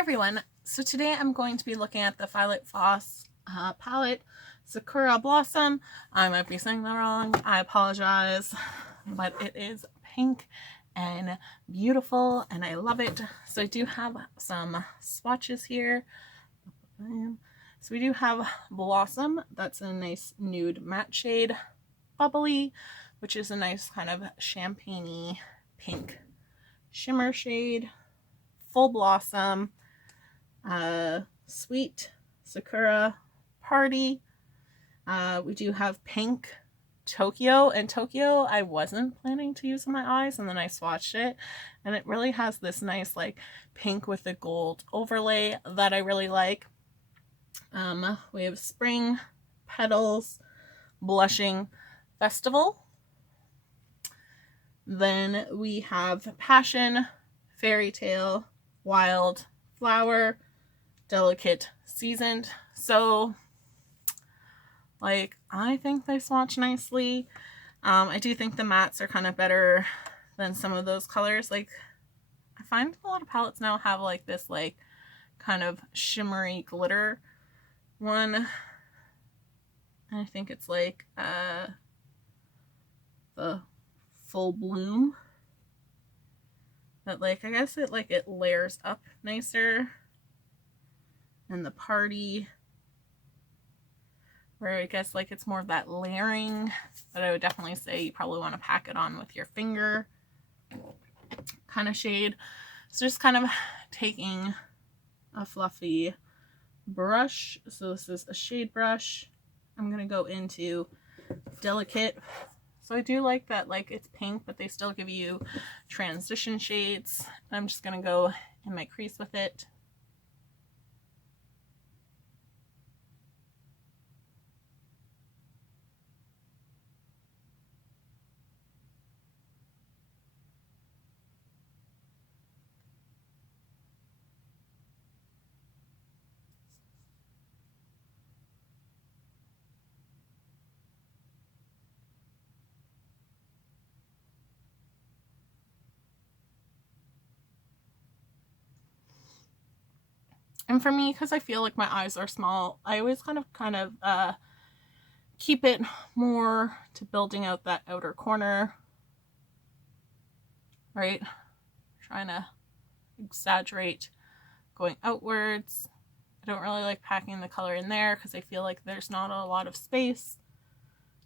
everyone, so today I'm going to be looking at the Violet Voss palette, Sakura Blossom. I might be saying that wrong, I apologize, but it is pink and beautiful and I love it. So I do have some swatches here. So we do have Blossom, that's a nice nude matte shade, Bubbly, which is a nice kind of champagne-y pink shimmer shade, Full Blossom, Sweet Sakura, Party. We do have Pink Tokyo, and Tokyo I wasn't planning to use on my eyes, and then I swatched it and it really has this nice like pink with the gold overlay that I really like. We have Spring, Petals, Blushing, Festival. Then we have Passion, Fairy Tale, Wild, Flower, Delicate, Seasoned. So like I think they swatch nicely. I do think the mattes are kind of better than some of those colors. Like I find a lot of palettes now have like this like kind of shimmery glitter one. And I think it's like the Full Bloom. But like I guess it layers up nicer. And the Party, where I guess like it's more of that layering, but I would definitely say you probably want to pack it on with your finger kind of shade. So just kind of taking a fluffy brush. So this is a shade brush. I'm going to go into Delicate. So I do like that like it's pink, but they still give you transition shades. I'm just going to go in my crease with it. And for me, because I feel like my eyes are small, I always kind of keep it more to building out that outer corner, right? Trying to exaggerate going outwards. I don't really like packing the color in there because I feel like there's not a lot of space.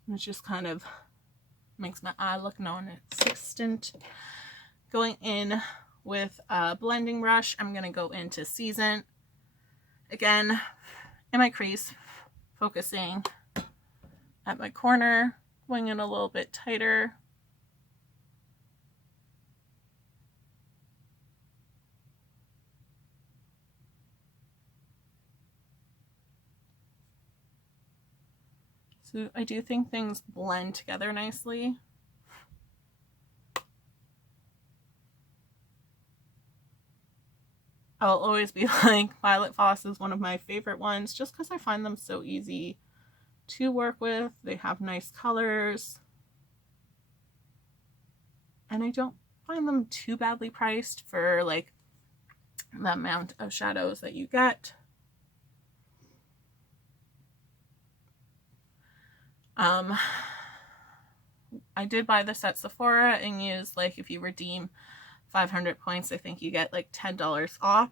And it just kind of makes my eye look non-existent. Going in with a blending brush, I'm going to go into Season. Again, in my crease, focusing at my corner, going in a little bit tighter. So I do think things blend together nicely. I'll always be like, Violet Voss is one of my favorite ones just because I find them so easy to work with. They have nice colors. And I don't find them too badly priced for like the amount of shadows that you get. I did buy this at Sephora and use like if you redeem 500 points, I think you get like $10 off.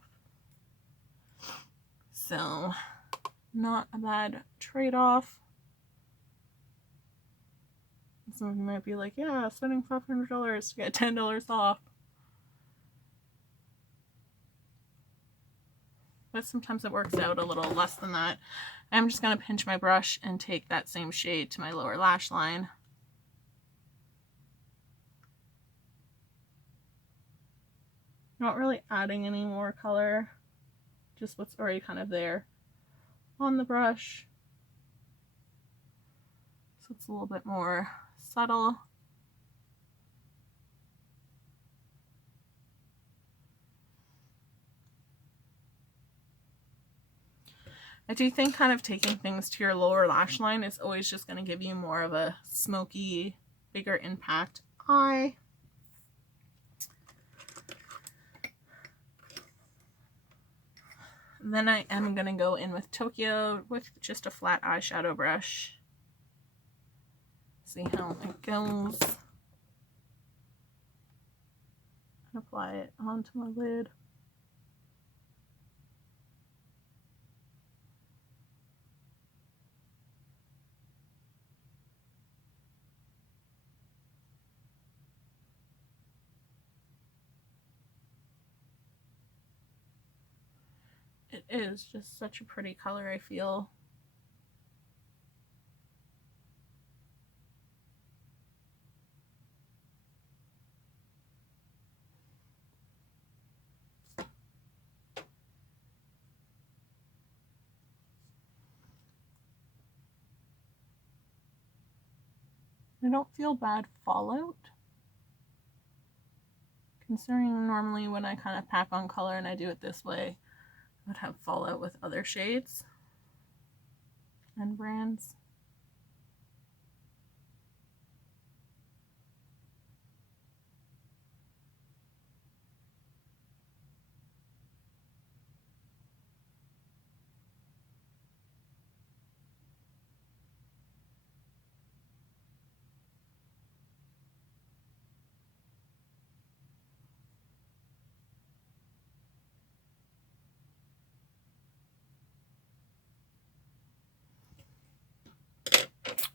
So not a bad trade-off. Some of you might be like, yeah, spending $500 to get $10 off. But sometimes it works out a little less than that. I'm just going to pinch my brush and take that same shade to my lower lash line. Not really adding any more color, just what's already kind of there on the brush. So it's a little bit more subtle. I do think kind of taking things to your lower lash line is always just going to give you more of a smoky, bigger impact eye. Then I am going to go in with Tokyo with just a flat eyeshadow brush. See how it goes. Apply it onto my lid. It is just such a pretty color, I feel. I don't feel bad fallout, considering normally when I kind of pack on color and I do it this way, I would have fallout with other shades and brands.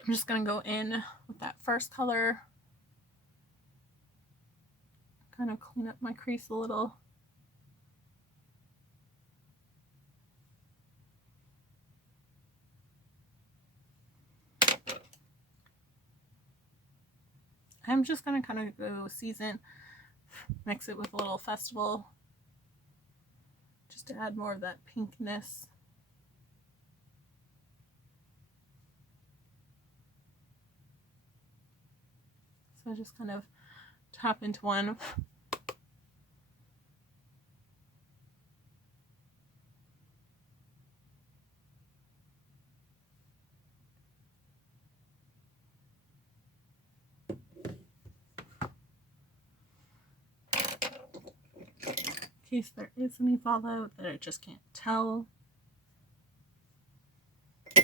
I'm just going to go in with that first color, kind of clean up my crease a little. I'm just going to kind of go Season, mix it with a little Festival, just to add more of that pinkness. So just kind of tap into one. In case there is any fallout that I just can't tell.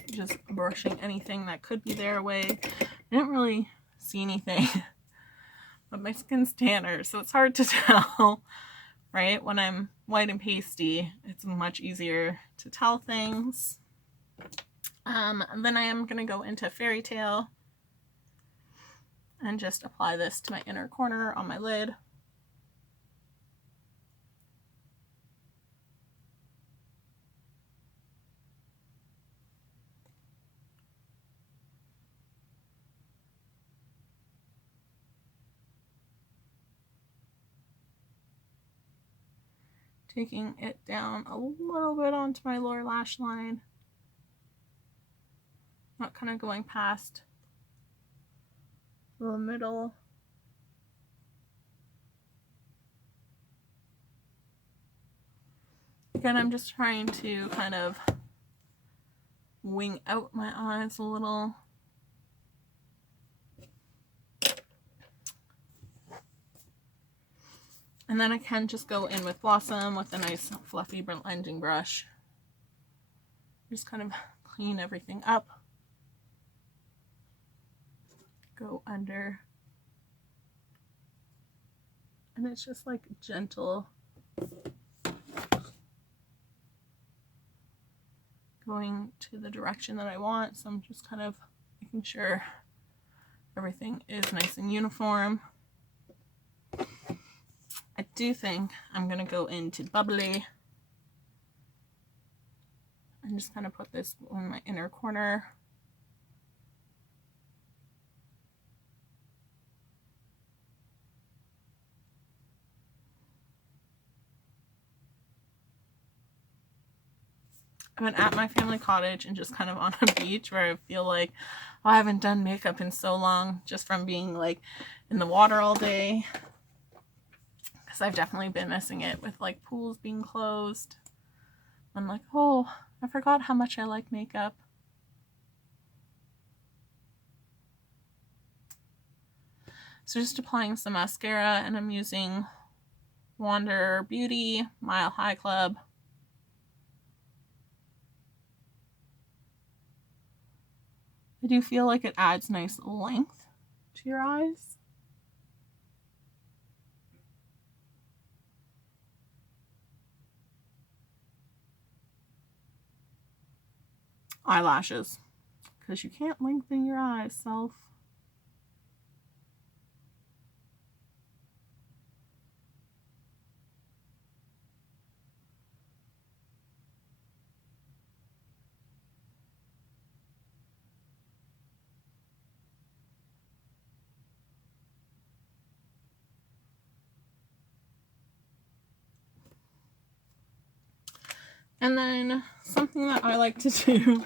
Just brushing anything that could be there away. I didn't really see anything, but my skin's tanner, so it's hard to tell, right? When I'm white and pasty, it's much easier to tell things. And then I am going to go into Fairy Tale and just apply this to my inner corner on my lid. Taking it down a little bit onto my lower lash line. Not kind of going past the middle. Again, I'm just trying to kind of wing out my eyes a little. And then I can just go in with Blossom with a nice fluffy blending brush. Just kind of clean everything up. Go under. And it's just like gentle. Going to the direction that I want. So I'm just kind of making sure everything is nice and uniform. I do think I'm going to go into Bubbly and just kind of put this in my inner corner. I've been at my family cottage and just kind of on a beach where I feel like, oh, I haven't done makeup in so long, just from being like in the water all day. Because I've definitely been missing it with like pools being closed. I'm like, oh, I forgot how much I like makeup. So just applying some mascara, and I'm using Wander Beauty Mile High Club. I do feel like it adds nice length to your eyes. Eyelashes, because you can't lengthen your eyes, self. And then something that I like to do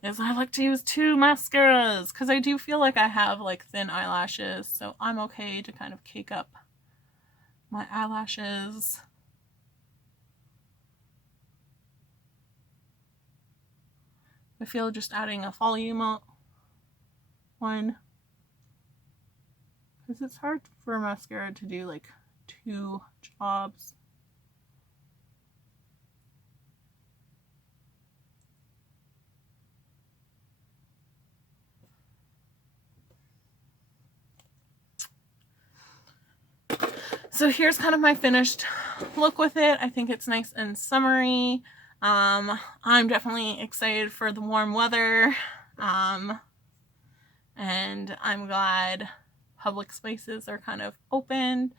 is I like to use 2 mascaras, because I do feel like I have like thin eyelashes, so I'm okay to kind of cake up my eyelashes. I feel just adding a volume one, because it's hard for mascara to do like 2 jobs. So here's kind of my finished look with it. I think it's nice and summery. I'm definitely excited for the warm weather. And I'm glad public spaces are kind of open.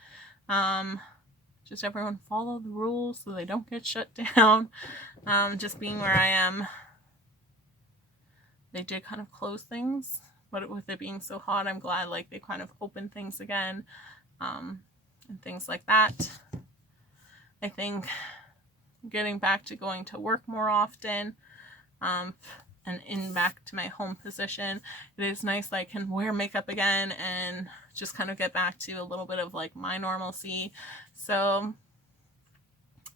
Just everyone follow the rules so they don't get shut down. Just being where I am, they did kind of close things, but with it being so hot, I'm glad like they kind of opened things again, and things like that. I think getting back to going to work more often, and in back to my home position, it is nice that I can wear makeup again and just kind of get back to a little bit of like my normalcy. So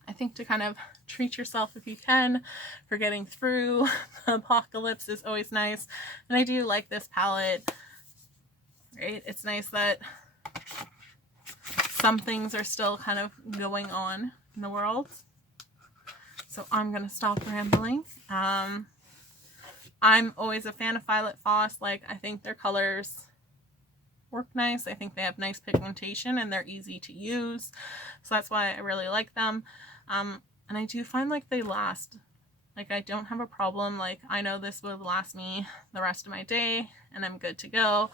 I think to kind of treat yourself if you can for getting through the apocalypse is always nice. And I do like this palette, right? It's nice that some things are still kind of going on in the world. So I'm gonna stop rambling. I'm always a fan of Violet Voss. Like, I think their colors work nice. I think they have nice pigmentation and they're easy to use. So that's why I really like them. And I do find like they last. Like, I don't have a problem. Like, I know this would last me the rest of my day and I'm good to go.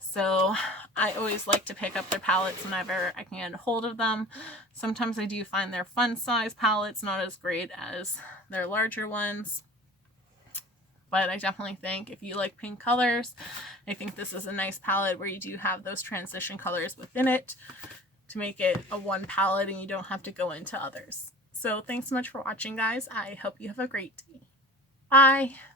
So I always like to pick up their palettes whenever I can get a hold of them. Sometimes I do find their fun size palettes not as great as their larger ones. But I definitely think if you like pink colors, I think this is a nice palette where you do have those transition colors within it to make it a one palette and you don't have to go into others. So thanks so much for watching, guys. I hope you have a great day. Bye.